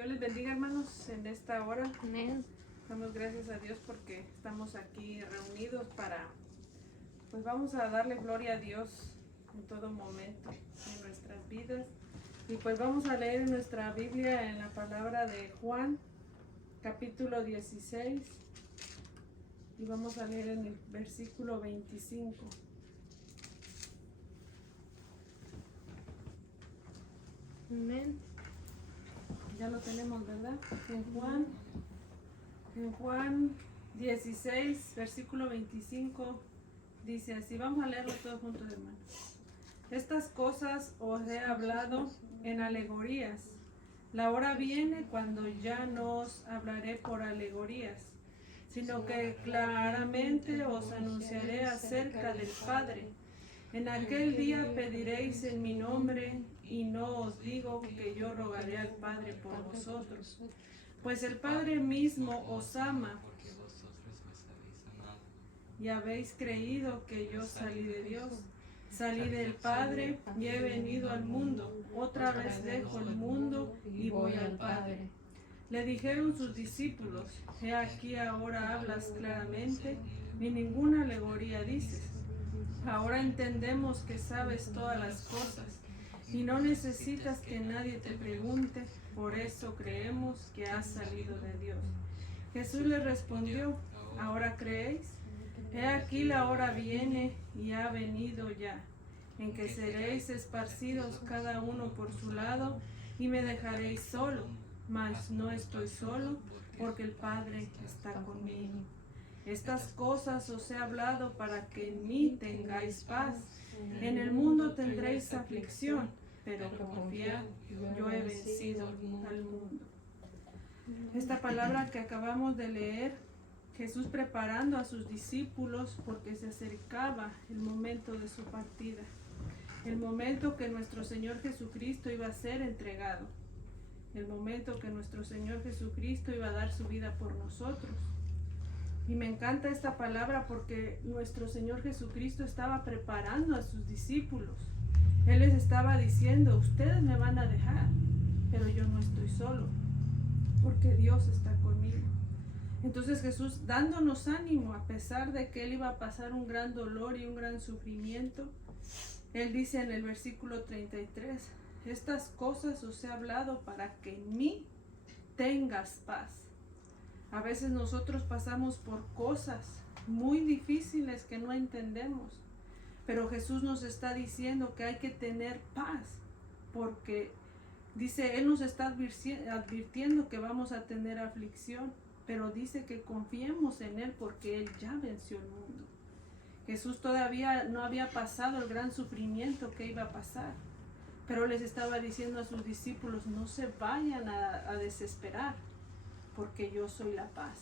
Dios les bendiga, hermanos, en esta hora. Amén. Damos gracias a Dios porque estamos aquí reunidos para, pues vamos a darle gloria a Dios en todo momento en nuestras vidas. Y pues vamos a leer en nuestra Biblia en la palabra de Juan, capítulo 16. Y vamos a leer en el versículo 25. Amén. Ya lo tenemos, ¿verdad? En Juan 16, versículo 25, dice así. Vamos a leerlo todos juntos, hermanos. Estas cosas os he hablado en alegorías. La hora viene cuando ya no os hablaré por alegorías, sino que claramente os anunciaré acerca del Padre. En aquel día pediréis en mi nombre, y no os digo que yo rogaré al Padre por vosotros, pues el Padre mismo os ama, y habéis creído que yo salí de Dios. Salí del Padre y he venido al mundo. Otra vez dejo el mundo y voy al Padre. Le dijeron sus discípulos: he aquí ahora hablas claramente, ni ninguna alegoría dices. Ahora entendemos que sabes todas las cosas y no necesitas que nadie te pregunte, por eso creemos que has salido de Dios. Jesús le respondió: ¿ahora creéis? He aquí la hora viene y ha venido ya, en que seréis esparcidos cada uno por su lado y me dejaréis solo, mas no estoy solo, porque el Padre está conmigo. Estas cosas os he hablado para que en mí tengáis paz. En el mundo tendréis aflicción, pero confiad, yo he vencido al mundo. Esta palabra que acabamos de leer, Jesús preparando a sus discípulos porque se acercaba el momento de su partida, el momento que nuestro Señor Jesucristo iba a ser entregado, el momento que nuestro Señor Jesucristo iba a dar su vida por nosotros. Y me encanta esta palabra porque nuestro Señor Jesucristo estaba preparando a sus discípulos. Él les estaba diciendo: ustedes me van a dejar, pero yo no estoy solo, porque Dios está conmigo. Entonces Jesús, dándonos ánimo a pesar de que Él iba a pasar un gran dolor y un gran sufrimiento, Él dice en el versículo 33, estas cosas os he hablado para que en mí tengas paz. A veces nosotros pasamos por cosas muy difíciles que no entendemos, pero Jesús nos está diciendo que hay que tener paz, porque dice, Él nos está advirtiendo que vamos a tener aflicción, pero dice que confiemos en Él porque Él ya venció el mundo. Jesús todavía no había pasado el gran sufrimiento que iba a pasar, pero les estaba diciendo a sus discípulos: no se vayan a desesperar, porque yo soy la paz.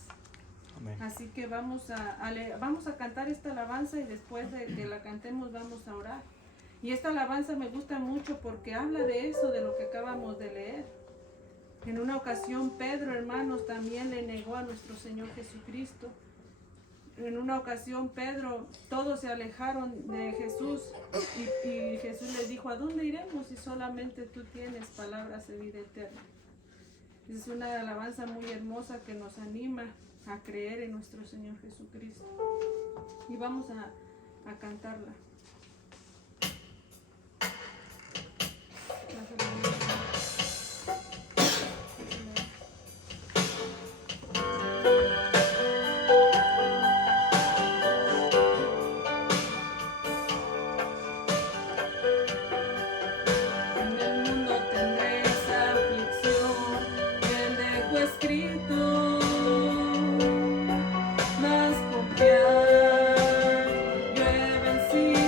Amén. Así que vamos a cantar esta alabanza y después de que la cantemos vamos a orar. Y esta alabanza me gusta mucho porque habla de eso, de lo que acabamos de leer. En una ocasión Pedro, hermanos, también le negó a nuestro Señor Jesucristo. En una ocasión Pedro, todos se alejaron de Jesús y Jesús les dijo: ¿a dónde iremos si solamente tú tienes palabras de vida eterna? Es una alabanza muy hermosa que nos anima a creer en nuestro Señor Jesucristo. Y vamos a cantarla. En el mundo tendréis aflicción, bien dejo escrito, mas confiad, yo he vencido.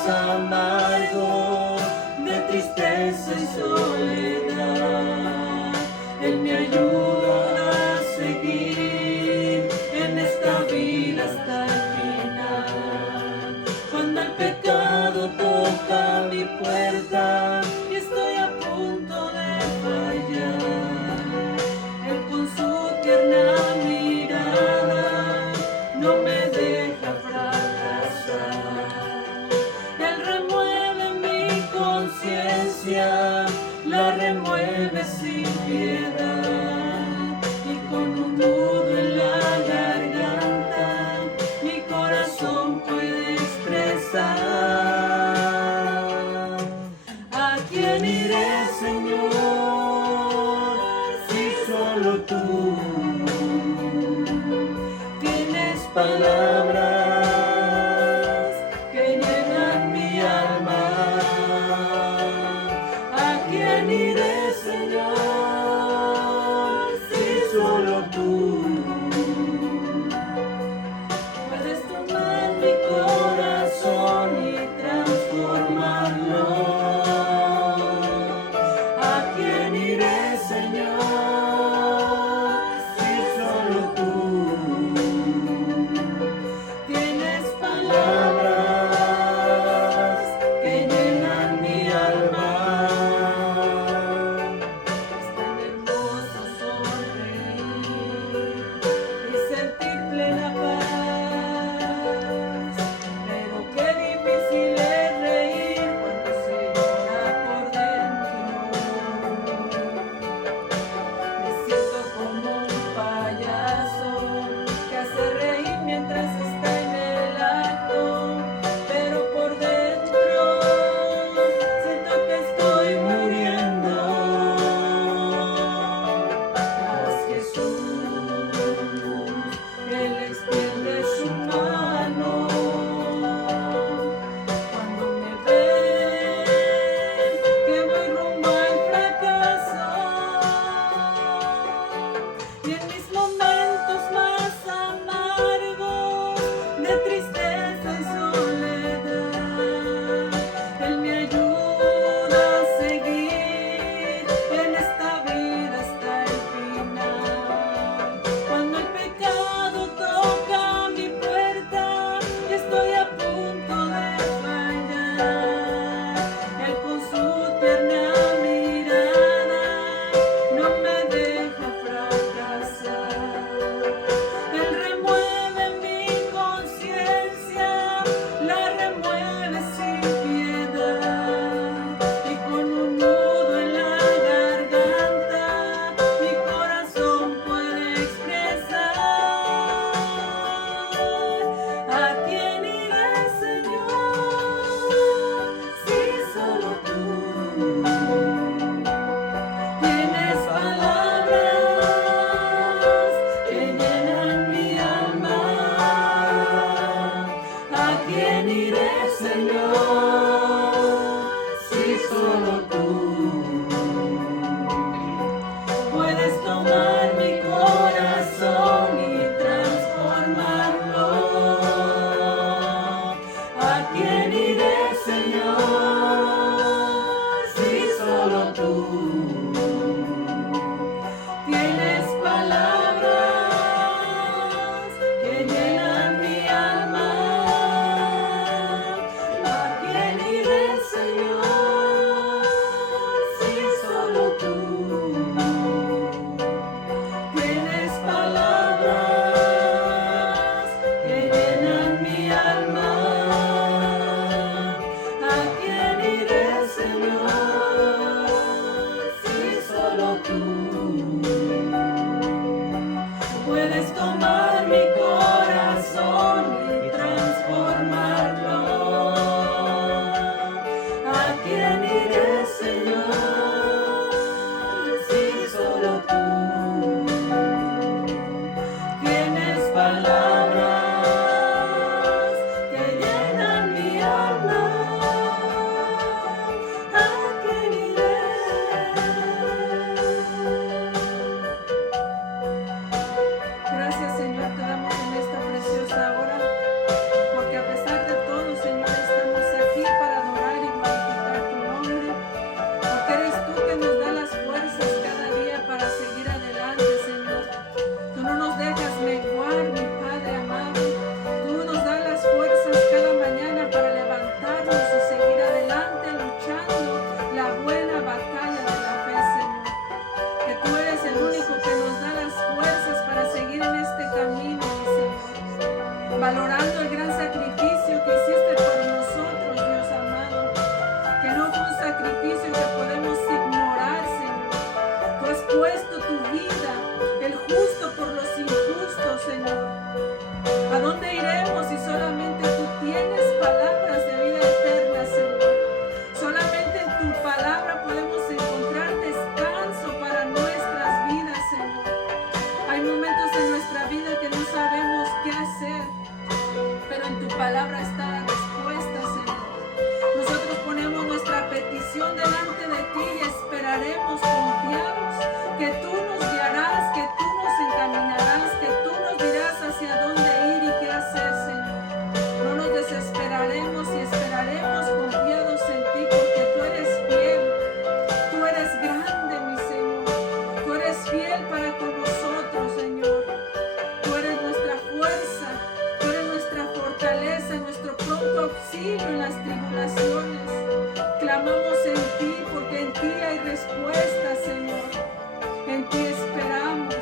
más amargo, de tristeza y soledad. Él me ayuda a seguir en esta vida hasta el final. Cuando el pecado toca mi puerta y estoy a punto de fallar, Él con su tierna mirada no me deja fracasar. Él remueve mi conciencia, la remueve sin piedad, y con un nudo en la garganta mi corazón puede expresar. ¿A quién iré, Señor, si solo tú tienes palabras que llenan mi alma? ¿A quién iré, Señor, si solo tú puedes tomar mi corazón y transformarlo? ¿A quién iré, Señor, si solo tú tienes palabras que llenan mi alma? Es tan hermoso sonreír y sentir plena paz, pero qué difícil es reír cuando se llora por dentro. Me siento como un payaso que hace reír mientras está en el acto, pero por dentro siento que estoy muriendo. Mas Jesús, Él extiende su mano cuando me ven que voy rumbo al fracaso, y en mis momentos más amargos, de tristeza y soledad, Él me ayuda a seguir en esta vida hasta el final. Cuando el pecado toca mi puerta y estoy a punto de fallar, Él con su tierna mirada no me deja fracasar. Él remueve mi conciencia, la remueve sin piedad, y con un nudo en la garganta mi corazón puede expresar. ¿A quién iré, Señor, si solo tú tienes palabras que llenan mi alma? ¿A quién iré, Señor, si solo tú puedes tomar mi corazón y transformarlo? ¿A quién iré, Señor, si solo tú tienes palabras que llenan mi alma? ¿A quién iré, Señor, si solo tú tienes palabras que llenan mi alma? auxilio en las tribulaciones. Clamamos en ti porque en ti hay respuesta, Señor. En ti esperamos,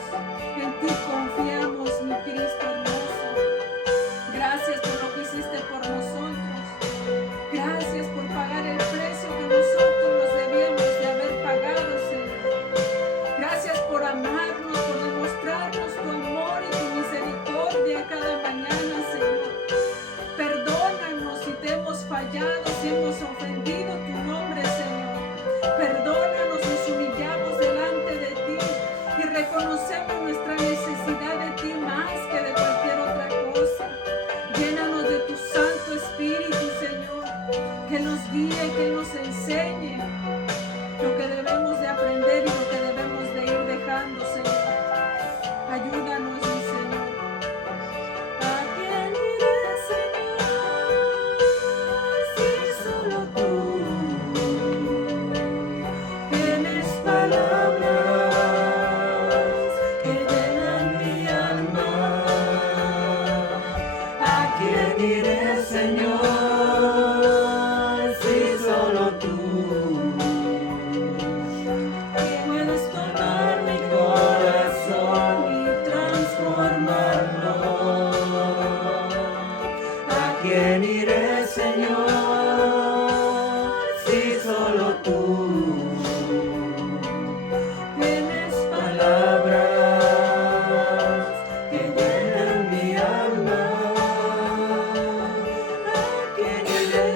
en ti confiamos, mi Cristo hermoso. Gracias por lo que hiciste por nosotros. Gracias por pagar el precio que nosotros nos debíamos de haber pagado, Señor. Gracias por amarnos, por demostrarnos tu amor y tu misericordia cada mañana, Señor. Perdónanos si te hemos fallado, si hemos ofendido tu nombre, Señor. Perdónanos, nos humillamos delante de ti y reconocemos nuestra necesidad de ti más que de cualquier otra cosa. Llénanos de tu Santo Espíritu, Señor, que nos guíe, que nos enseñe lo que debemos de aprender y lo que debemos de ir dejando, Señor. Ayúdanos, mi Señor. ¿A quién iré, Señor, si solo tú tienes palabras que llenan mi alma? ¿A quién iré, Señor, si solo tú puedes tomar mi corazón y transformarlo? ¿A quién iré, Señor, si solo tú tienes palabras que llenan mi alma? ¿A quién iré?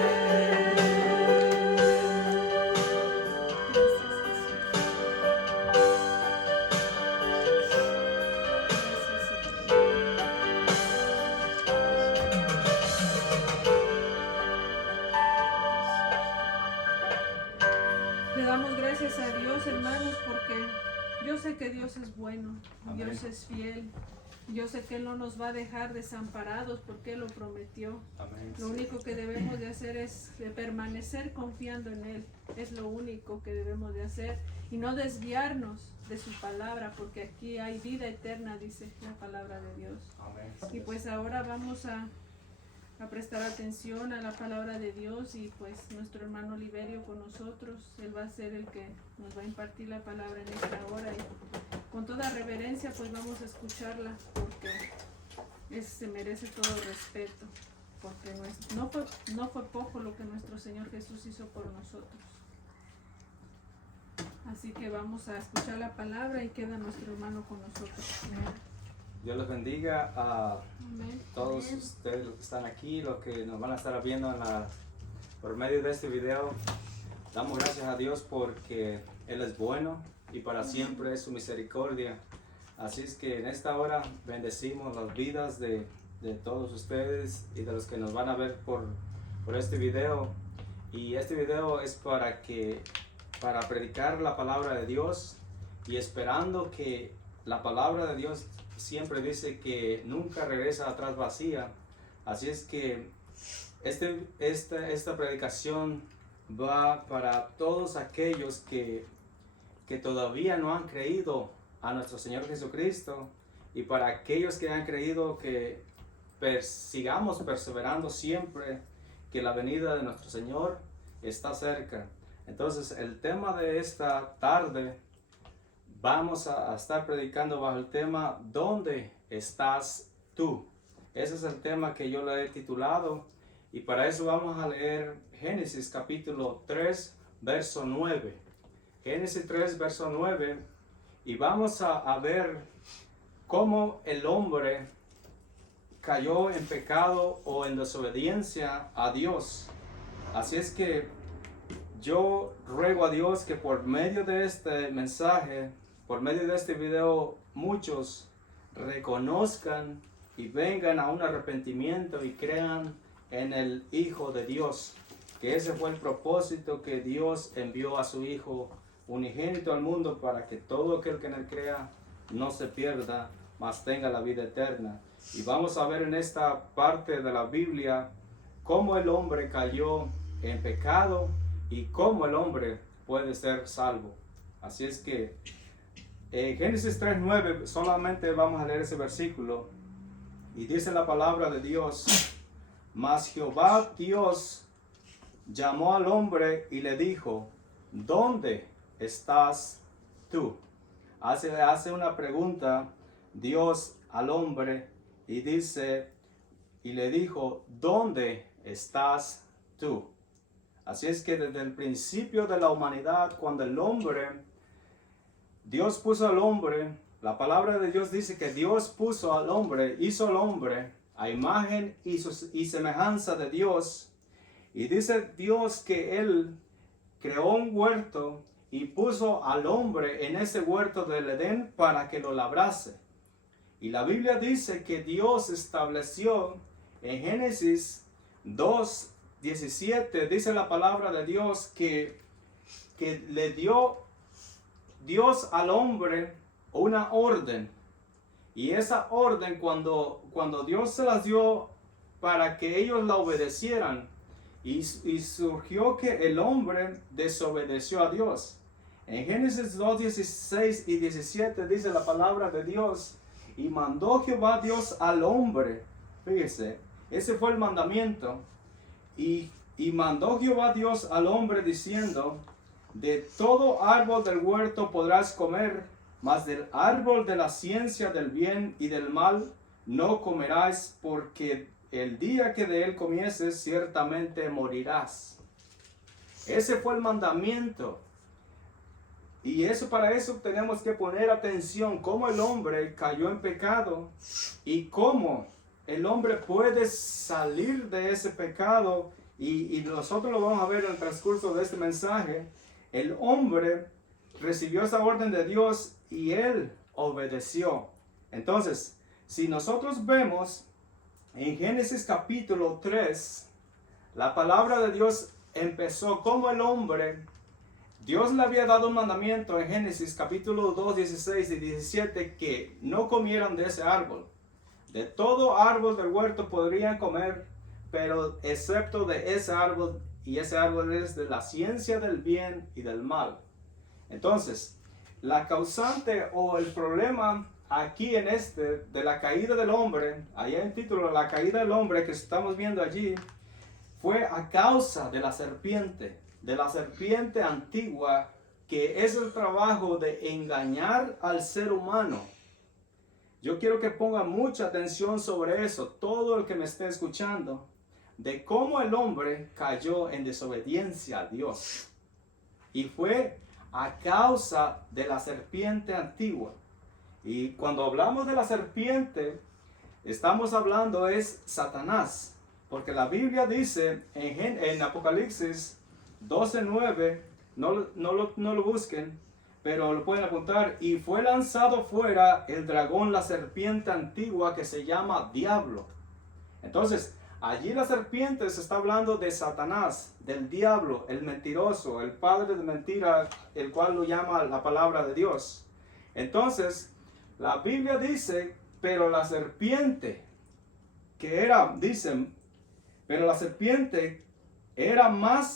Le damos gracias a Dios, hermanos, porque yo sé que Dios es bueno, Amén. Dios es fiel. Yo sé que Él no nos va a dejar desamparados porque Él lo prometió. Amén. Lo único que debemos de hacer es de permanecer confiando en Él. Es lo único que debemos de hacer y no desviarnos de su palabra, porque aquí hay vida eterna, dice la palabra de Dios. Amén. Y pues ahora vamos a prestar atención a la palabra de Dios, y pues nuestro hermano Liberio con nosotros, él va a ser el que nos va a impartir la palabra en esta hora, y con toda reverencia pues vamos a escucharla, porque se merece todo respeto, porque no fue poco lo que nuestro Señor Jesús hizo por nosotros. Así que vamos a escuchar la palabra y queda nuestro hermano con nosotros. Dios los bendiga a Amén. todos ustedes los que están aquí, los que nos van a estar viendo por medio de este video. Damos gracias a Dios porque Él es bueno y para siempre es su misericordia. Así es que en esta hora bendecimos las vidas de todos ustedes y de los que nos van a ver por este video. Y este video es para predicar la palabra de Dios, y esperando que la palabra de Dios siempre dice que nunca regresa atrás vacía. Así es que esta predicación va para todos aquellos que todavía no han creído a nuestro Señor Jesucristo, y para aquellos que han creído, que sigamos perseverando siempre, que la venida de nuestro Señor está cerca. Entonces el tema de esta tarde, vamos a estar predicando bajo el tema ¿Dónde estás tú? Ese es el tema que yo le he titulado, y para eso vamos a leer Génesis capítulo 3 verso 9. Génesis 3 verso 9, y vamos a ver cómo el hombre cayó en pecado o en desobediencia a Dios. Así es que yo ruego a Dios que por medio de este mensaje, por medio de este video, muchos reconozcan y vengan a un arrepentimiento y crean en el Hijo de Dios, que ese fue el propósito que Dios envió a su Hijo unigénito al mundo, para que todo aquel que en él crea no se pierda, mas tenga la vida eterna. Y vamos a ver en esta parte de la Biblia cómo el hombre cayó en pecado y cómo el hombre puede ser salvo. Así es que en Génesis 3:9 solamente vamos a leer ese versículo, y dice la palabra de Dios: Mas Jehová Dios llamó al hombre y le dijo, ¿dónde estás tú? Hace una pregunta Dios al hombre y le dijo, ¿dónde estás tú? Así es que desde el principio de la humanidad, cuando Dios puso al hombre, la palabra de Dios dice que Dios puso al hombre, hizo al hombre a imagen y semejanza de Dios. Y dice Dios que Él creó un huerto y puso al hombre en ese huerto del Edén para que lo labrase. Y la Biblia dice que Dios estableció en Génesis 2:17, dice la palabra de Dios que le dio Dios al hombre una orden. Y esa orden cuando Dios se las dio para que ellos la obedecieran, y surgió que el hombre desobedeció a Dios. En Génesis 2:16 y 17 dice la palabra de Dios, y mandó Jehová Dios al hombre, fíjese, ese fue el mandamiento, y mandó Jehová Dios al hombre diciendo, de todo árbol del huerto podrás comer, mas del árbol de la ciencia del bien y del mal no comerás, porque el día que de él comieses ciertamente morirás. Ese fue el mandamiento. Y para eso tenemos que poner atención cómo el hombre cayó en pecado y cómo el hombre puede salir de ese pecado. Y nosotros lo vamos a ver en el transcurso de este mensaje. El hombre recibió esa orden de Dios y él obedeció. Entonces, si nosotros vemos en Génesis capítulo 3, la palabra de Dios empezó como el hombre. Dios le había dado un mandamiento en Génesis capítulo 2, 16 y 17 que no comieran de ese árbol. De todo árbol del huerto podrían comer, pero excepto de ese árbol, y ese árbol es de la ciencia del bien y del mal. Entonces, la causante o el problema aquí de la caída del hombre, allá en el título, la caída del hombre que estamos viendo allí, fue a causa de la serpiente antigua, que es el trabajo de engañar al ser humano. Yo quiero que ponga mucha atención sobre eso, todo el que me esté escuchando, de cómo el hombre cayó en desobediencia a Dios. Y fue a causa de la serpiente antigua. Y cuando hablamos de la serpiente, estamos hablando es Satanás. Porque la Biblia dice en Apocalipsis 12:9, no lo busquen, pero lo pueden apuntar. Y fue lanzado fuera el dragón, la serpiente antigua que se llama Diablo. Entonces, allí la serpiente se está hablando de Satanás, del diablo, el mentiroso, el padre de mentira, el cual lo llama la palabra de Dios. Entonces, la Biblia dice, pero la serpiente era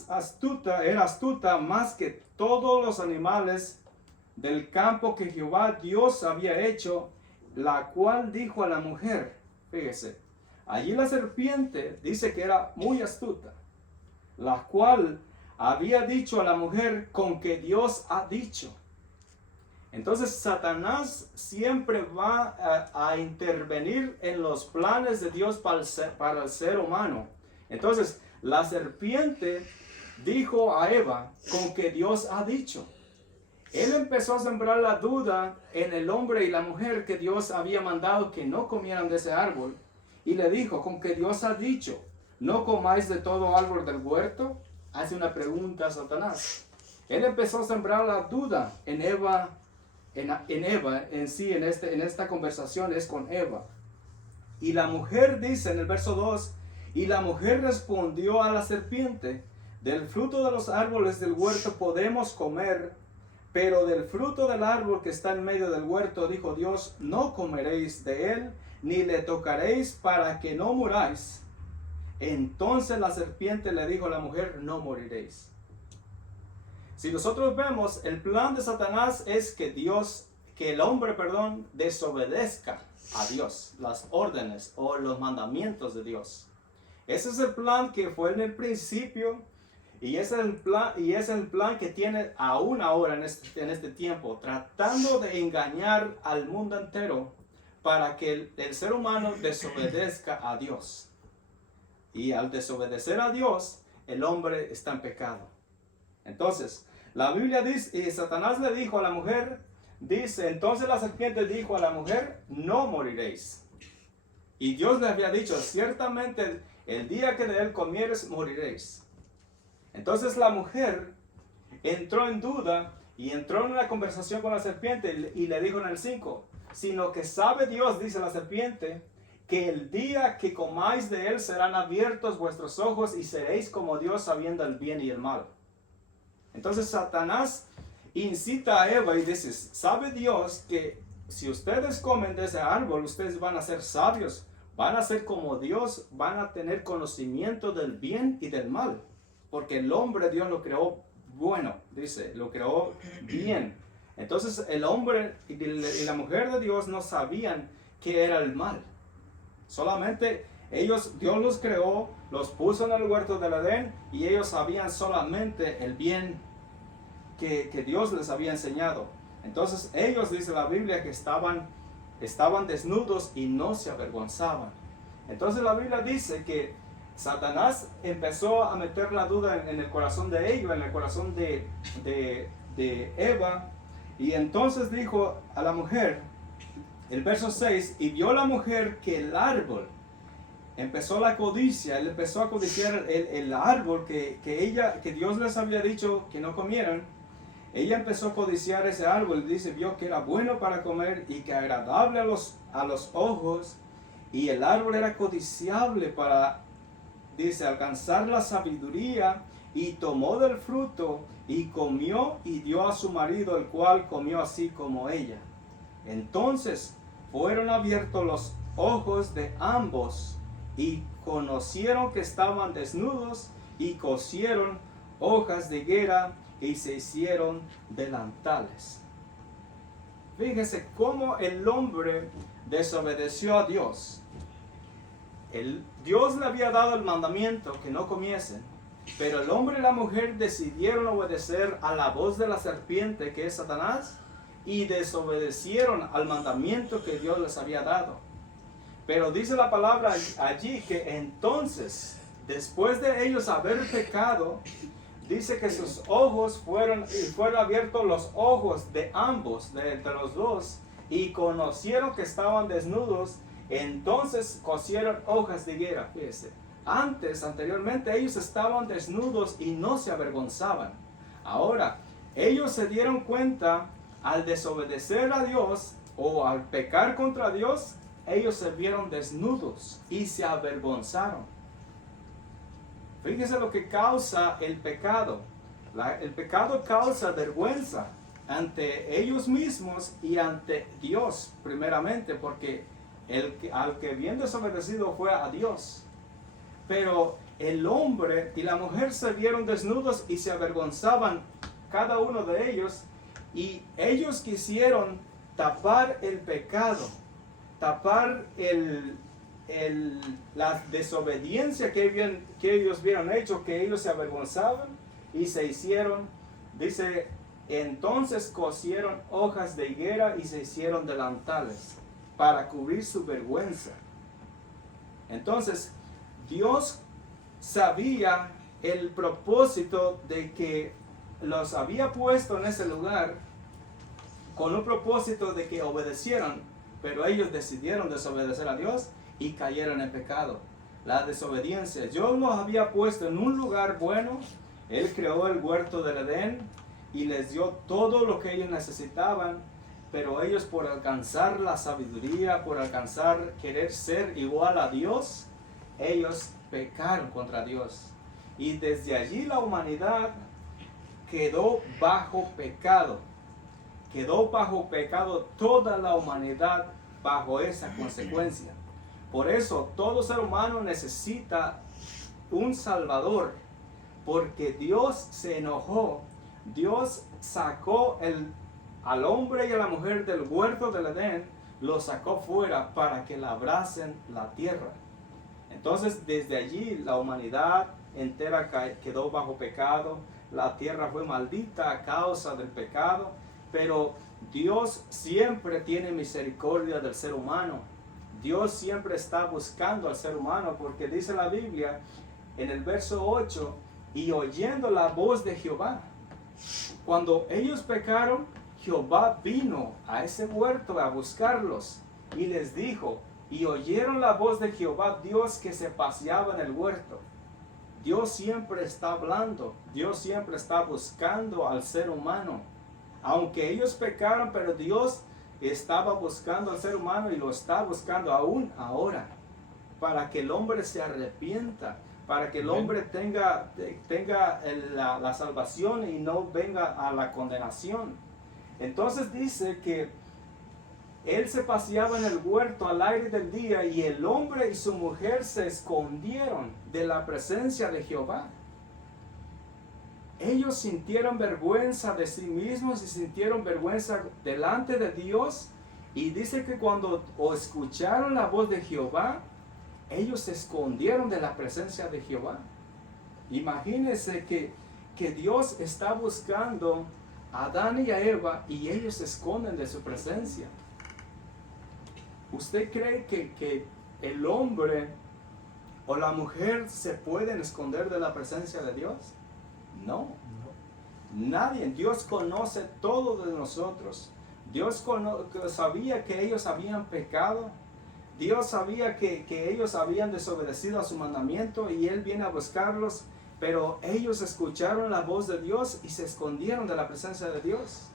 astuta más que todos los animales del campo que Jehová Dios había hecho, la cual dijo a la mujer, fíjese, allí la serpiente dice que era muy astuta, la cual había dicho a la mujer, con que Dios ha dicho. Entonces Satanás siempre va a intervenir en los planes de Dios para el ser humano. Entonces la serpiente dijo a Eva, con que Dios ha dicho. Él empezó a sembrar la duda en el hombre y la mujer que Dios había mandado que no comieran de ese árbol. Y le dijo, con que Dios ha dicho, ¿no comáis de todo árbol del huerto? Hace una pregunta a Satanás. Él empezó a sembrar la duda en Eva, en esta conversación es con Eva. Y la mujer dice en el verso 2, y la mujer respondió a la serpiente, del fruto de los árboles del huerto podemos comer, pero del fruto del árbol que está en medio del huerto, dijo Dios, no comeréis de él, ni le tocaréis para que no muráis. Entonces la serpiente le dijo a la mujer, no moriréis. Si nosotros vemos, el plan de Satanás es que el hombre, desobedezca a Dios, las órdenes o los mandamientos de Dios. Ese es el plan que fue en el principio y ese es el plan que tiene aún ahora en este tiempo, tratando de engañar al mundo entero para que el ser humano desobedezca a Dios. Y al desobedecer a Dios, el hombre está en pecado. Entonces, la Biblia dice, y Satanás le dijo a la mujer, dice, entonces la serpiente dijo a la mujer, no moriréis. Y Dios le había dicho, ciertamente el día que de él comieres, moriréis. Entonces la mujer entró en duda y entró en una conversación con la serpiente y le dijo en el 5, sino que sabe Dios, dice la serpiente, que el día que comáis de él serán abiertos vuestros ojos y seréis como Dios sabiendo el bien y el mal. Entonces Satanás incita a Eva y dice, sabe Dios que si ustedes comen de ese árbol, ustedes van a ser sabios, van a ser como Dios, van a tener conocimiento del bien y del mal. Porque el hombre Dios lo creó bueno, dice, lo creó bien. Entonces el hombre y la mujer de Dios no sabían qué era el mal. Solamente Dios los creó, los puso en el huerto del Edén y ellos sabían solamente el bien que Dios les había enseñado. Entonces ellos, dice la Biblia, que estaban desnudos y no se avergonzaban. Entonces la Biblia dice que Satanás empezó a meter la duda en el corazón de ellos, en el corazón de Eva, y entonces dijo a la mujer, el verso 6, y vio la mujer que el árbol, empezó la codicia, él empezó a codiciar el árbol que Dios les había dicho que no comieran. Ella empezó a codiciar ese árbol, dice, vio que era bueno para comer y que agradable a los ojos, y el árbol era codiciable para, dice, alcanzar la sabiduría, y tomó del fruto y comió y dio a su marido, el cual comió así como ella. Entonces fueron abiertos los ojos de ambos y conocieron que estaban desnudos y cosieron hojas de higuera y se hicieron delantales. Fíjese cómo el hombre desobedeció a Dios. Dios le había dado el mandamiento que no comiesen, pero el hombre y la mujer decidieron obedecer a la voz de la serpiente, que es Satanás, y desobedecieron al mandamiento que Dios les había dado. Pero dice la palabra allí que entonces, después de ellos haber pecado, dice que sus ojos fueron abiertos, los ojos de ambos, de los dos, y conocieron que estaban desnudos. Entonces cosieron hojas de higuera. Fíjese, anteriormente ellos estaban desnudos y no se avergonzaban. Ahora, ellos se dieron cuenta al desobedecer a Dios o al pecar contra Dios, ellos se vieron desnudos y se avergonzaron. Fíjese lo que causa el pecado. El pecado causa vergüenza ante ellos mismos y ante Dios primeramente, porque al que bien desobedecido fue a Dios. Pero el hombre y la mujer se vieron desnudos y se avergonzaban cada uno de ellos, y ellos quisieron tapar el pecado, tapar la desobediencia que ellos vieron hecho, que ellos se avergonzaban y se hicieron, dice, entonces cosieron hojas de higuera y se hicieron delantales para cubrir su vergüenza. Entonces, Dios sabía el propósito de que los había puesto en ese lugar con un propósito de que obedecieran, pero ellos decidieron desobedecer a Dios y cayeron en pecado. La desobediencia. Dios los había puesto en un lugar bueno. Él creó el huerto del Edén y les dio todo lo que ellos necesitaban, pero ellos, por alcanzar la sabiduría, por alcanzar querer ser igual a Dios, ellos pecaron contra Dios. Y desde allí la humanidad quedó bajo pecado. Quedó bajo pecado toda la humanidad, bajo esa consecuencia. Por eso todo ser humano necesita un Salvador, porque Dios se enojó. Dios sacó al hombre y a la mujer del huerto del Edén, los sacó fuera para que labrasen la tierra. Entonces desde allí la humanidad entera quedó bajo pecado, la tierra fue maldita a causa del pecado, pero Dios siempre tiene misericordia del ser humano. Dios siempre está buscando al ser humano, porque dice la Biblia en el verso 8, y oyendo la voz de Jehová. Cuando ellos pecaron, Jehová vino a ese huerto a buscarlos y les dijo, y oyeron la voz de Jehová Dios que se paseaba en el huerto. Dios siempre está hablando, Dios siempre está buscando al ser humano. Aunque ellos pecaron, pero Dios estaba buscando al ser humano y lo está buscando aún ahora, para que el hombre se arrepienta, para que el hombre tenga la salvación y no venga a la condenación. Entonces dice que él se paseaba en el huerto al aire del día y el hombre y su mujer se escondieron de la presencia de Jehová. Ellos sintieron vergüenza de sí mismos y sintieron vergüenza delante de Dios. Y dice que cuando escucharon la voz de Jehová, ellos se escondieron de la presencia de Jehová. Imagínense que Dios está buscando a Adán y a Eva y ellos se esconden de su presencia. ¿Usted cree que el hombre o la mujer se pueden esconder de la presencia de Dios? No. Nadie. Dios conoce todo de nosotros. Dios sabía que ellos habían pecado. Dios sabía que ellos habían desobedecido a su mandamiento y Él viene a buscarlos. Pero ellos escucharon la voz de Dios y se escondieron de la presencia de Dios.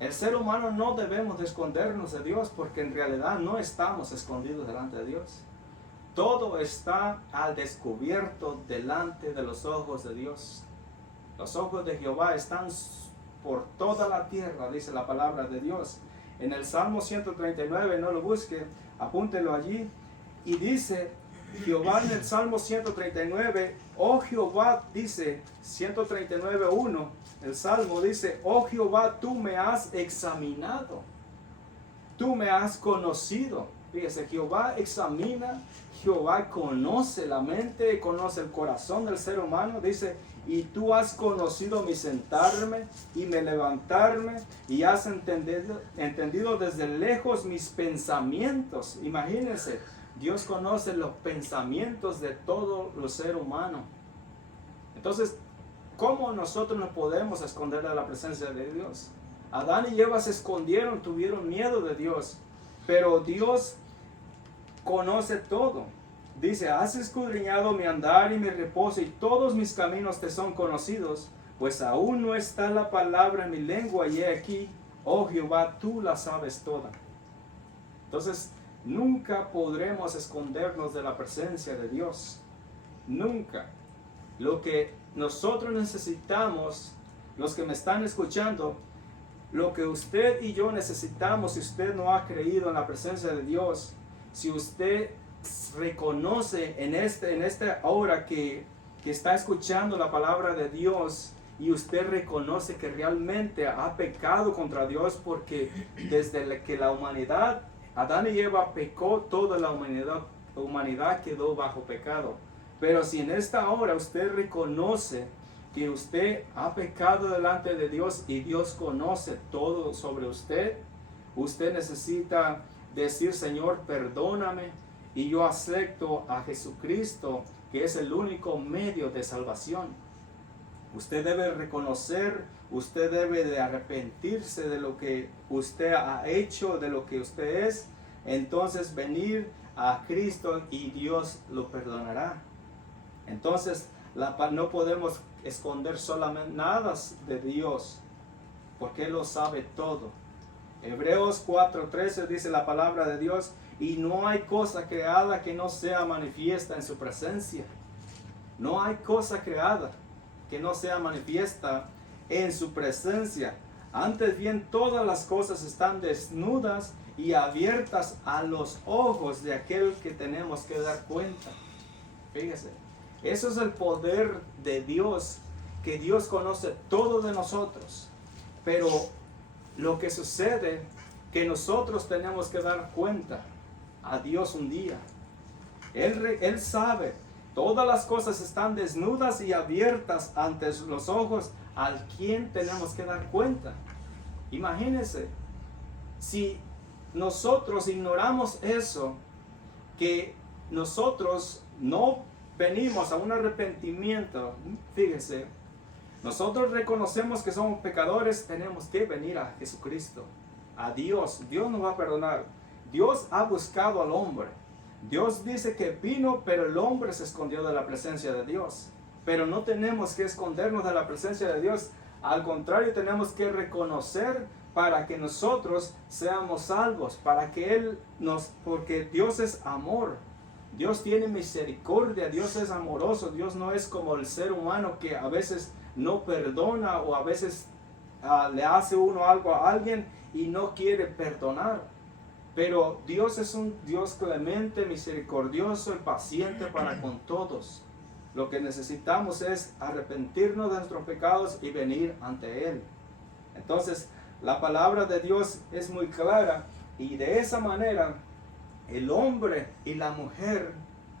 El ser humano no debemos de escondernos de Dios, porque en realidad no estamos escondidos delante de Dios. Todo está al descubierto delante de los ojos de Dios. Los ojos de Jehová están por toda la tierra, dice la palabra de Dios. En el Salmo 139, no lo busque, apúntelo allí. Y dice Jehová en el Salmo 139, oh Jehová, dice 139:1, el Salmo dice, oh Jehová, tú me has examinado, tú me has conocido. Fíjese, Jehová examina, Jehová conoce la mente, conoce el corazón del ser humano. Dice, y tú has conocido mi sentarme y mi levantarme, y has entendido desde lejos mis pensamientos. Imagínense, Dios conoce los pensamientos de todo el ser humano. Entonces, ¿cómo nosotros nos podemos esconder de la presencia de Dios? Adán y Eva se escondieron, tuvieron miedo de Dios, pero Dios conoce todo. Dice, has escudriñado mi andar y mi reposo, y todos mis caminos te son conocidos, pues aún no está la palabra en mi lengua, y he aquí, oh Jehová, tú la sabes toda. Entonces, nunca podremos escondernos de la presencia de Dios. Nunca. Lo que nosotros necesitamos, los que me están escuchando, lo que usted y yo necesitamos, si usted no ha creído en la presencia de Dios, si usted reconoce en esta hora que está escuchando la palabra de Dios, y usted reconoce que realmente ha pecado contra Dios, porque desde que la humanidad, Adán y Eva pecó, toda la humanidad quedó bajo pecado. Pero si en esta hora usted reconoce que usted ha pecado delante de Dios y Dios conoce todo sobre usted, usted necesita decir, Señor, perdóname, y yo acepto a Jesucristo, que es el único medio de salvación. Usted debe reconocer, usted debe de arrepentirse de lo que usted ha hecho, de lo que usted es. Entonces venir a Cristo y Dios lo perdonará. Entonces no podemos esconder solamente nada de Dios, porque Él lo sabe todo. Hebreos 4:13 dice la palabra de Dios, y no hay cosa creada que no sea manifiesta en su presencia. No hay cosa creada que no sea manifiesta en su presencia. Antes bien, todas las cosas están desnudas y abiertas a los ojos de aquel que tenemos que dar cuenta. Fíjese, eso es el poder de Dios, que Dios conoce todo de nosotros. Pero lo que sucede, que nosotros tenemos que dar cuenta a Dios un día. Él sabe. Todas las cosas están desnudas y abiertas ante los ojos al quien tenemos que dar cuenta. Imagínense, si nosotros ignoramos eso, que nosotros no venimos a un arrepentimiento, fíjese, nosotros reconocemos que somos pecadores, tenemos que venir a Jesucristo, a Dios. Dios nos va a perdonar. Dios ha buscado al hombre. Dios dice que vino, pero el hombre se escondió de la presencia de Dios. Pero no tenemos que escondernos de la presencia de Dios. Al contrario, tenemos que reconocer para que nosotros seamos salvos, para que Él porque Dios es amor. Dios tiene misericordia, Dios es amoroso. Dios no es como el ser humano que a veces no perdona o a veces le hace uno algo a alguien y no quiere perdonar. Pero Dios es un Dios clemente, misericordioso y paciente para con todos. Lo que necesitamos es arrepentirnos de nuestros pecados y venir ante Él. Entonces, la palabra de Dios es muy clara y de esa manera el hombre y la mujer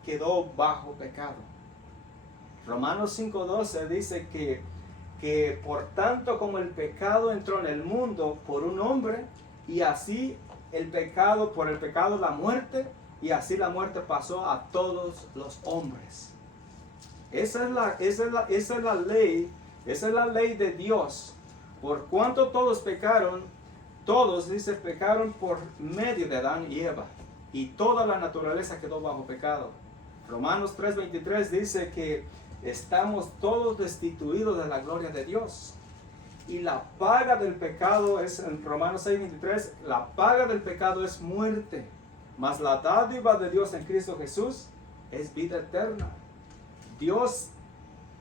quedó bajo pecado. Romanos 5:12 dice que por tanto como el pecado entró en el mundo por un hombre, y así por el pecado la muerte, y así la muerte pasó a todos los hombres. Esa es la ley de Dios. Por cuanto todos pecaron, pecaron por medio de Adán y Eva, y toda la naturaleza quedó bajo pecado. Romanos 3:23 dice que estamos todos destituidos de la gloria de Dios. Y la paga del pecado es, en Romanos 6:23, la paga del pecado es muerte, mas la dádiva de Dios en Cristo Jesús es vida eterna.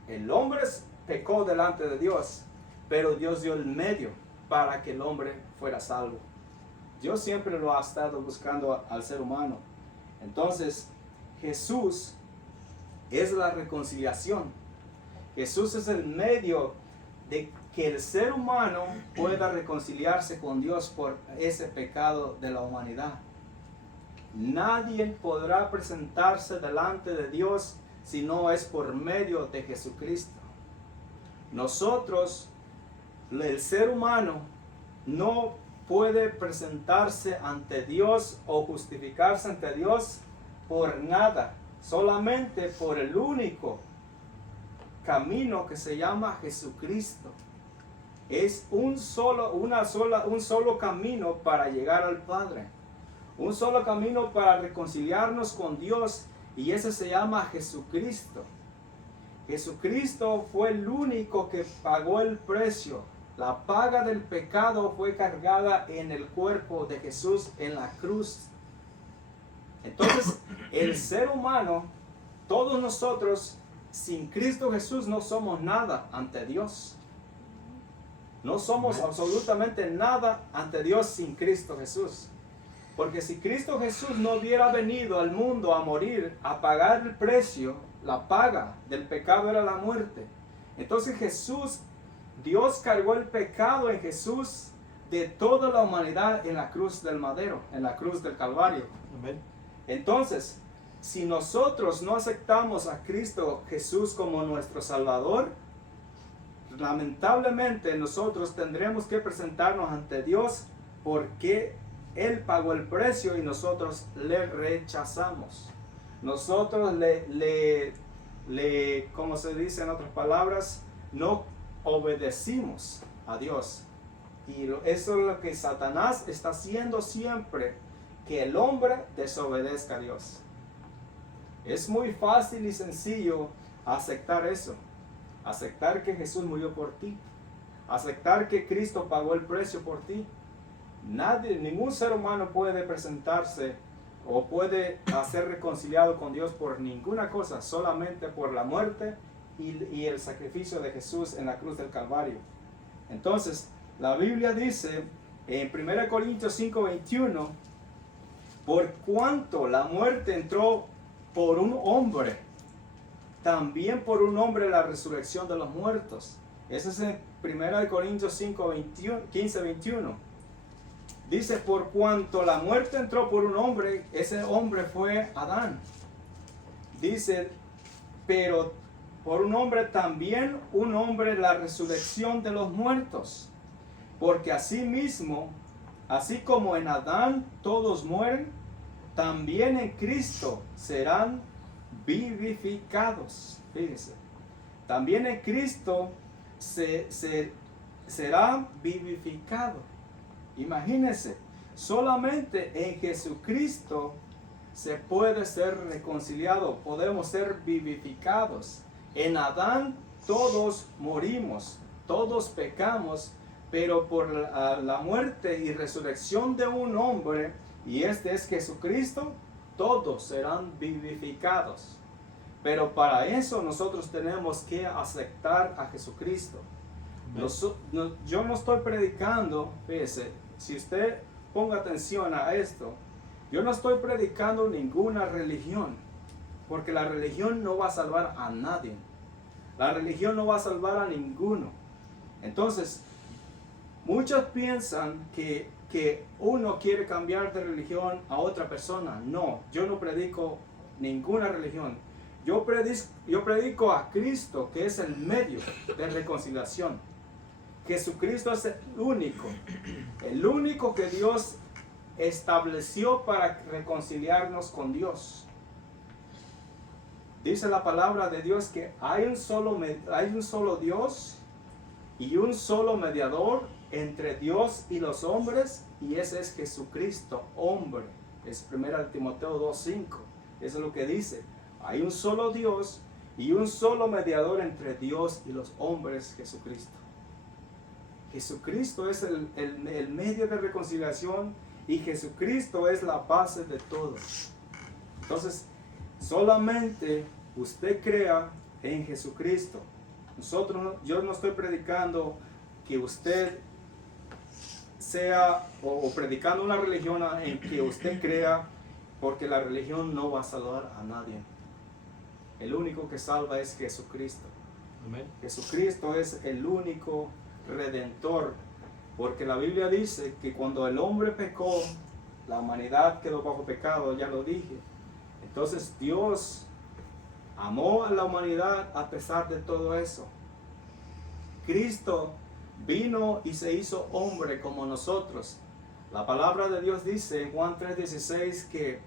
El hombre pecó delante de Dios, pero Dios dio el medio para que el hombre fuera salvo. Dios siempre lo ha estado buscando al ser humano. Entonces, Jesús es la reconciliación. Jesús es el medio de que el ser humano pueda reconciliarse con Dios por ese pecado de la humanidad. Nadie podrá presentarse delante de Dios si no es por medio de Jesucristo. Nosotros, el ser humano, no puede presentarse ante Dios o justificarse ante Dios por nada, solamente por el único camino que se llama Jesucristo. Es un solo camino para llegar al Padre, un solo camino para reconciliarnos con Dios, y ese se llama Jesucristo. Jesucristo fue el único que pagó el precio. La paga del pecado fue cargada en el cuerpo de Jesús en la cruz. Entonces, el ser humano, todos nosotros, sin Cristo Jesús no somos nada ante Dios. No somos absolutamente nada ante Dios sin Cristo Jesús. Porque si Cristo Jesús no hubiera venido al mundo a morir, a pagar el precio, la paga del pecado era la muerte. Entonces Dios cargó el pecado en Jesús de toda la humanidad en la cruz del madero, en la cruz del Calvario. Amén. Entonces, si nosotros no aceptamos a Cristo Jesús como nuestro Salvador, lamentablemente nosotros tendremos que presentarnos ante Dios porque Él pagó el precio y nosotros le rechazamos. Nosotros como se dice en otras palabras, no obedecimos a Dios. Y eso es lo que Satanás está haciendo siempre, que el hombre desobedezca a Dios. Es muy fácil y sencillo aceptar eso. Aceptar que Jesús murió por ti. Aceptar que Cristo pagó el precio por ti. Ningún ser humano puede presentarse o puede ser reconciliado con Dios por ninguna cosa, solamente por la muerte y el sacrificio de Jesús en la cruz del Calvario. Entonces, la Biblia dice en 1 Corintios 5:21, por cuanto la muerte entró por un hombre, también por un hombre la resurrección de los muertos. Eso es en 1 Corintios 15:21. Dice, por cuanto la muerte entró por un hombre, ese hombre fue Adán. dice, pero por un hombre también, un hombre la resurrección de los muertos. Porque asimismo, así como en Adán todos mueren, también en Cristo serán vivificados. Fíjense, también en Cristo será vivificado. Imagínense, solamente en Jesucristo se puede ser reconciliado, podemos ser vivificados. En Adán todos morimos, todos pecamos, pero por la muerte y resurrección de un hombre, y este es Jesucristo, todos serán vivificados. Pero para eso nosotros tenemos que aceptar a Jesucristo. Yo no estoy predicando, fíjese, si usted ponga atención a esto, yo no estoy predicando ninguna religión, porque la religión no va a salvar a nadie. La religión no va a salvar a ninguno. Entonces, muchos piensan que uno quiere cambiar de religión a otra persona. No, yo no predico ninguna religión. Yo predico a Cristo, que es el medio de reconciliación. Jesucristo es el único que Dios estableció para reconciliarnos con Dios. Dice la palabra de Dios que hay un solo Dios y un solo mediador entre Dios y los hombres, y ese es Jesucristo, hombre. Es 1 Timoteo 2:5. Eso es lo que dice. Hay un solo Dios y un solo mediador entre Dios y los hombres, Jesucristo. Jesucristo es el medio de reconciliación, y Jesucristo es la base de todo. Entonces, solamente usted crea en Jesucristo. Yo no estoy predicando que usted sea o predicando una religión en que usted crea, porque la religión no va a salvar a nadie. El único que salva es Jesucristo. Amén. Jesucristo es el único redentor, porque la Biblia dice que cuando el hombre pecó, la humanidad quedó bajo pecado, ya lo dije. Entonces Dios amó a la humanidad a pesar de todo eso. Cristo vino y se hizo hombre como nosotros. La palabra de Dios dice en Juan 3:16 que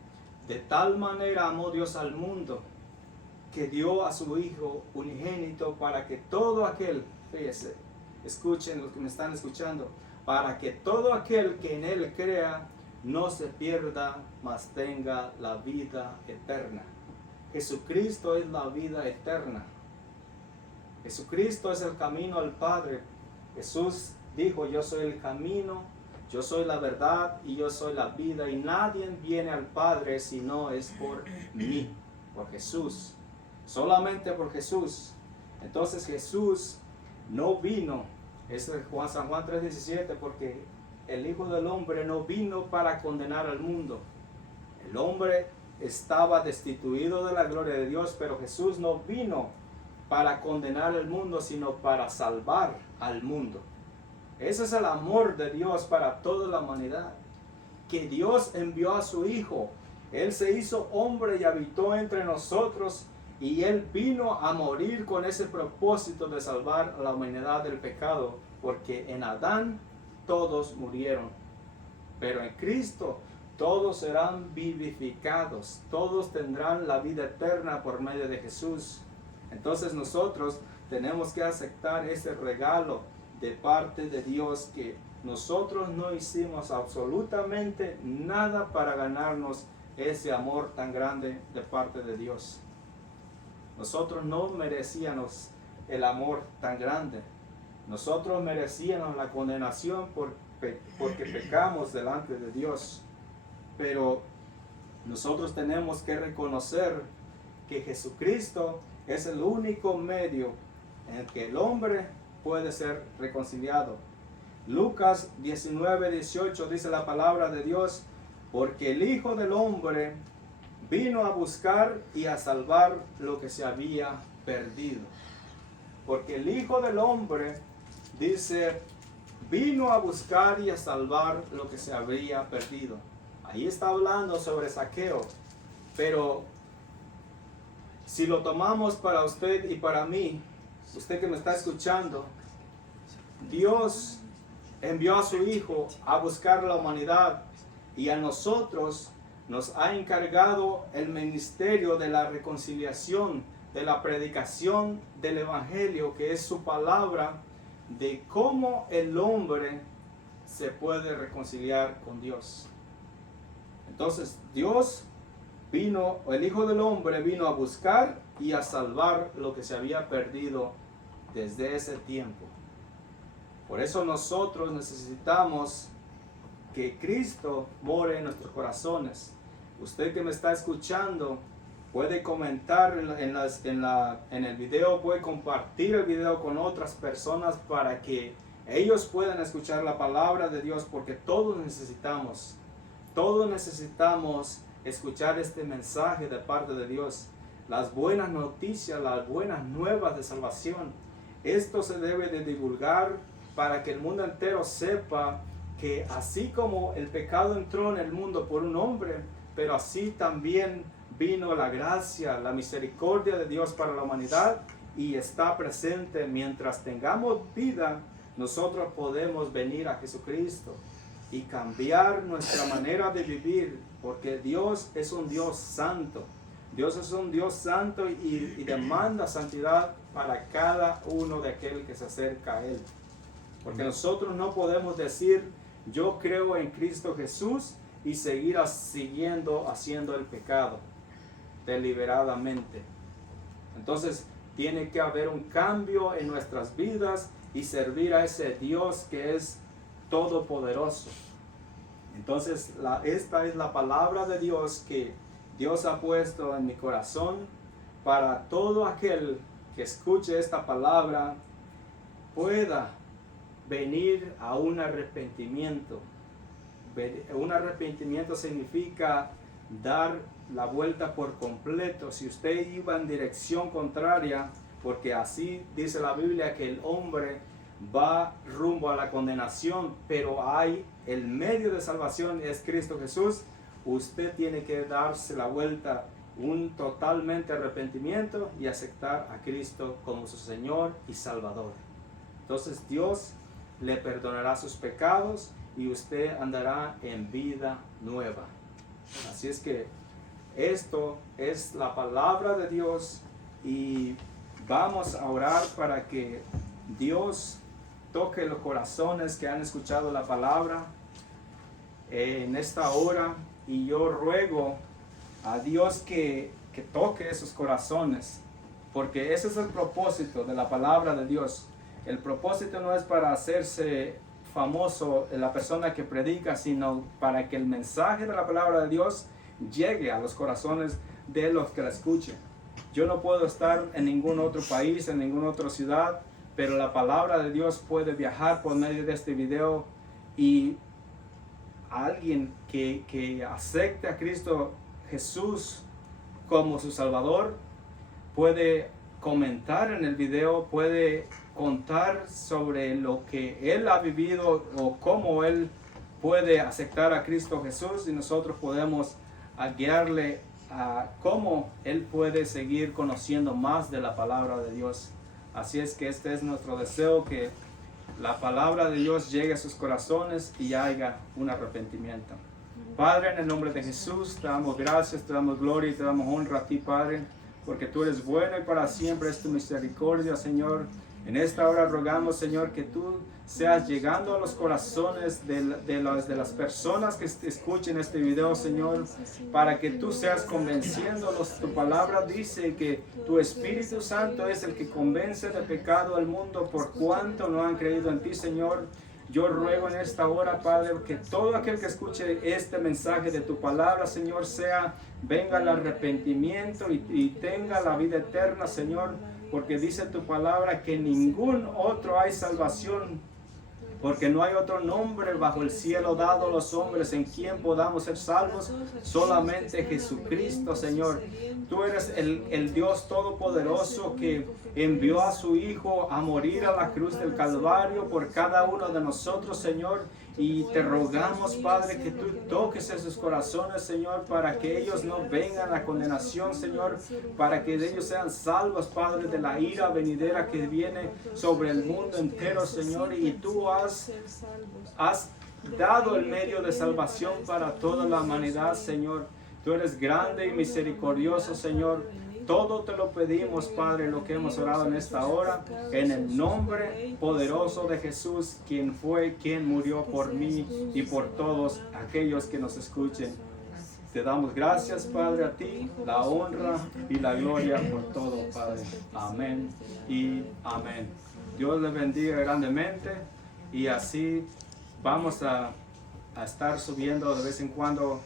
de tal manera amó Dios al mundo, que dio a su Hijo unigénito, para que todo aquel, fíjese, escuchen los que me están escuchando, para que todo aquel que en Él crea no se pierda, mas tenga la vida eterna. Jesucristo es la vida eterna. Jesucristo es el camino al Padre. Jesús dijo: yo soy el camino, yo soy la verdad y yo soy la vida, y nadie viene al Padre si no es por mí, por Jesús, solamente por Jesús. Entonces Jesús no vino, es San Juan 3:17, porque el Hijo del Hombre no vino para condenar al mundo. El hombre estaba destituido de la gloria de Dios, pero Jesús no vino para condenar al mundo, sino para salvar al mundo. Ese es el amor de Dios para toda la humanidad, que Dios envió a su Hijo. Él se hizo hombre y habitó entre nosotros, y Él vino a morir con ese propósito de salvar a la humanidad del pecado, porque en Adán todos murieron, pero en Cristo todos serán vivificados, todos tendrán la vida eterna por medio de Jesús. Entonces nosotros tenemos que aceptar ese regalo de parte de Dios, que nosotros no hicimos absolutamente nada para ganarnos ese amor tan grande de parte de Dios. Nosotros no merecíamos el amor tan grande. Nosotros merecíamos la condenación porque pecamos delante de Dios. Pero nosotros tenemos que reconocer que Jesucristo es el único medio en el que el hombre puede ser reconciliado. Lucas 19:18 dice la palabra de Dios: porque el Hijo del Hombre vino a buscar y a salvar lo que se había perdido. Porque el Hijo del Hombre, dice, vino a buscar y a salvar lo que se había perdido. Ahí está hablando sobre Zaqueo, pero si lo tomamos para usted y para mí, usted que me está escuchando, Dios envió a su Hijo a buscar la humanidad y a nosotros nos ha encargado el ministerio de la reconciliación, de la predicación del Evangelio, que es su palabra, de cómo el hombre se puede reconciliar con Dios. Entonces Dios vino, el Hijo del Hombre vino a buscar y a salvar lo que se había perdido desde ese tiempo. Por eso nosotros necesitamos que Cristo more en nuestros corazones. Usted que me está escuchando puede comentar en el video, puede compartir el video con otras personas para que ellos puedan escuchar la palabra de Dios, porque todos necesitamos escuchar este mensaje de parte de Dios. Las buenas noticias, las buenas nuevas de salvación. Esto se debe de divulgar para que el mundo entero sepa que así como el pecado entró en el mundo por un hombre, pero así también vino la gracia, la misericordia de Dios para la humanidad y está presente. Mientras tengamos vida, nosotros podemos venir a Jesucristo y cambiar nuestra manera de vivir, porque Dios es un Dios santo. Dios es un Dios santo y demanda santidad para cada uno de aquel que se acerca a Él. Porque nosotros no podemos decir, yo creo en Cristo Jesús y seguir haciendo el pecado deliberadamente. Entonces tiene que haber un cambio en nuestras vidas y servir a ese Dios que es todopoderoso. Entonces esta es la palabra de Dios que Dios ha puesto en mi corazón para todo aquel que escuche esta palabra pueda venir a un arrepentimiento. Un arrepentimiento significa dar la vuelta por completo. Si usted iba en dirección contraria, porque así dice la Biblia que el hombre va rumbo a la condenación, pero hay el medio de salvación, es Cristo Jesús. Usted tiene que darse la vuelta, un totalmente arrepentimiento y aceptar a Cristo como su Señor y Salvador. Entonces Dios le perdonará sus pecados y usted andará en vida nueva. Así es que esto es la palabra de Dios y vamos a orar para que Dios toque los corazones que han escuchado la palabra en esta hora, y yo ruego a Dios que toque esos corazones, porque ese es el propósito de la palabra de Dios. El propósito no es para hacerse famoso la persona que predica, sino para que el mensaje de la palabra de Dios llegue a los corazones de los que la escuchen. Yo no puedo estar en ningún otro país, en ninguna otra ciudad, pero la palabra de Dios puede viajar por medio de este video, y alguien que acepte a Cristo Jesús como su Salvador puede comentar en el video, puede contar sobre lo que él ha vivido o cómo él puede aceptar a Cristo Jesús, y nosotros podemos guiarle a cómo él puede seguir conociendo más de la palabra de Dios. Así es que este es nuestro deseo, que la palabra de Dios llegue a sus corazones y haya un arrepentimiento. Padre, en el nombre de Jesús, te damos gracias, te damos gloria y te damos honra a ti, Padre, porque tú eres bueno y para siempre es tu misericordia, Señor. En esta hora rogamos, Señor, que tú seas llegando a los corazones de las personas que escuchen este video, Señor, para que tú seas convenciéndolos. Tu palabra dice que tu Espíritu Santo es el que convence de pecado al mundo por cuanto no han creído en ti, Señor. Yo ruego en esta hora, Padre, que todo aquel que escuche este mensaje de tu palabra, Señor, venga el arrepentimiento y tenga la vida eterna, Señor, porque dice tu palabra que ningún otro hay salvación porque no hay otro nombre bajo el cielo dado a los hombres en quien podamos ser salvos, solamente Jesucristo, Señor. Tú eres el Dios Todopoderoso que envió a su Hijo a morir a la cruz del Calvario por cada uno de nosotros, Señor. Y te rogamos, Padre, que tú toques esos corazones, Señor, para que ellos no vengan a condenación, Señor, para que ellos sean salvos, Padre, de la ira venidera que viene sobre el mundo entero, Señor. Y tú has dado el medio de salvación para toda la humanidad, Señor. Tú eres grande y misericordioso, Señor. Todo te lo pedimos, Padre, lo que hemos orado en esta hora, en el nombre poderoso de Jesús, quien murió por mí y por todos aquellos que nos escuchen. Te damos gracias, Padre, a ti, la honra y la gloria por todo, Padre. Amén y amén. Dios les bendiga grandemente y así vamos a estar subiendo de vez en cuando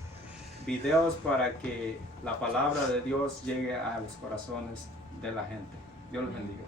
videos para que la palabra de Dios llegue a los corazones de la gente. Dios les bendiga.